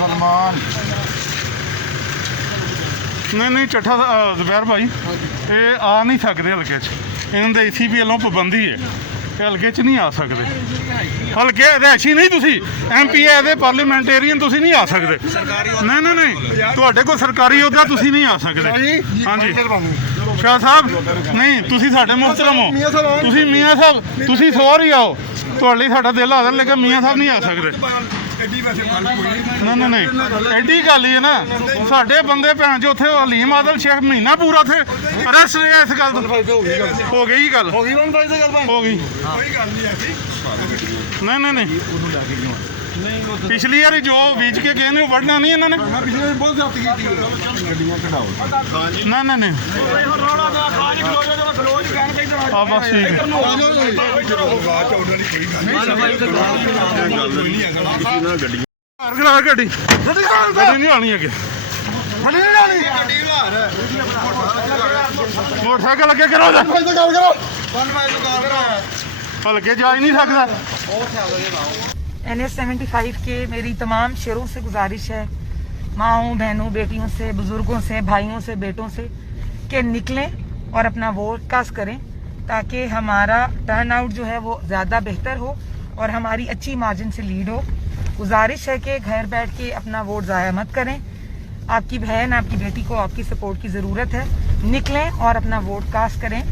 सलमान नहीं ਚੱਠਾ ਜ਼ਬੈਰ ਭਾਈ ਇਹ ਆ ਨਹੀਂ ਸਕਦੇ ਹਲਕੇ 'ਚ ਇਹਨਾਂ ਦੇ ਏਸੀਪੀ ਵੱਲੋਂ ਪਾਬੰਦੀ ਹੈ ਇਹ ਹਲਕੇ 'ਚ ਨਹੀਂ ਆ ਸਕਦੇ ਹਲਕੇ ਰਿਹਾਇਸ਼ੀ ਨਹੀਂ ਤੁਸੀਂ ਐਮਪੀ ਐਦੇ ਪਾਰਲੀਮੈਂਟੇਰੀਅਨ ਤੁਸੀਂ ਨਹੀਂ ਆ ਸਕਦੇ ਨਹੀਂ ਤੁਹਾਡੇ ਕੋਲ ਸਰਕਾਰੀ ਅਹੁਦਾ ਤੁਸੀਂ ਨਹੀਂ ਆ ਸਕਦੇ ਹਾਂਜੀ ਸ਼ਾਹ ਸਾਹਿਬ ਨਹੀਂ ਤੁਸੀਂ ਸਾਡੇ ਮੁਹਤਰਮ ਹੋ ਤੁਸੀਂ ਮੀਆਂ ਸਾਹਿਬ ਤੁਸੀਂ ਸਹੁਰ ਹੀ ਆਓ ਤੁਹਾਡੇ ਲਈ ਸਾਡਾ ਦਿਲ ਹਾਜ਼ਰ ਲੇਕਿਨ ਮੀਆਂ ਸਾਹਿਬ ਨਹੀਂ ਆ ਸਕਦੇ ਨਹੀਂ ਐਡੀ ਗੱਲ ਹੀ ਹੈ ਨਾ ਸਾਡੇ ਬੰਦੇ ਭੈਣ ਜੋ ਉੱਥੇ ਹਲੀਮ ਆਦਲ ਸ਼ੇਖ ਮਹੀਨਾ ਪੂਰਾ ਉੱਥੇ ਅਰੈਸਟ ਰਿਹਾ ਇਸ ਗੱਲ ਤੋਂ ਹੋ ਗਈ ਗੱਲ ਹੋ ਗਈ ਨਹੀਂ ਪਿਛਲੀ ਵਾਰੀ ਜੋ ਬੀਜ ਕੇ ਗਏ ਨੇ ਉਹ ਵੜਨਾ ਨਹੀਂ ਇਹਨਾਂ ਨੇ ਨਹੀਂ ਹਾਂ ਬਸ ਠੀਕ ਹੈ ਗੱਡੀ ਨਹੀਂ ਆਣੀ ਅੱਗੇ ਮੋਟਰਸਾਈਕਲ ਅੱਗੇ ਕਰੋ हल्के जा ही नहीं सकता। NH-75 के मेरी तमाम शेरों से गुजारिश है, माँओं बहनों बेटियों से बुजुर्गों से भाइयों से बेटों से कि निकलें और अपना वोट कास्ट करें ताकि हमारा टर्न आउट जो है वो ज़्यादा बेहतर हो और हमारी अच्छी मार्जिन से लीड हो। गुजारिश है कि घर बैठ के अपना वोट ज़ाया मत करें। आपकी बहन आपकी बेटी को आपकी सपोर्ट की ज़रूरत है। निकलें और अपना वोट कास्ट करें।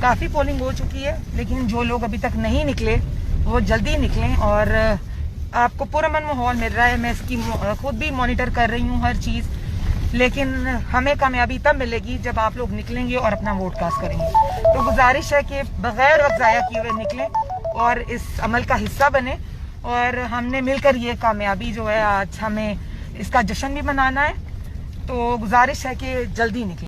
काफ़ी पोलिंग हो चुकी है लेकिन जो लोग अभी तक नहीं निकले वो जल्दी निकलें और आपको पुरअमन माहौल मिल रहा है। मैं इसकी खुद भी मॉनिटर कर रही हूँ हर चीज़, लेकिन हमें कामयाबी तब मिलेगी जब आप लोग निकलेंगे और अपना वोट कास्ट करेंगे। तो गुजारिश है कि बगैर वक्त ज़ाया किए हुए निकलें और इस अमल का हिस्सा बने और हमने मिलकर ये कामयाबी जो है आज हमें इसका जश्न भी मनाना है। तो गुजारिश है कि जल्दी निकलें।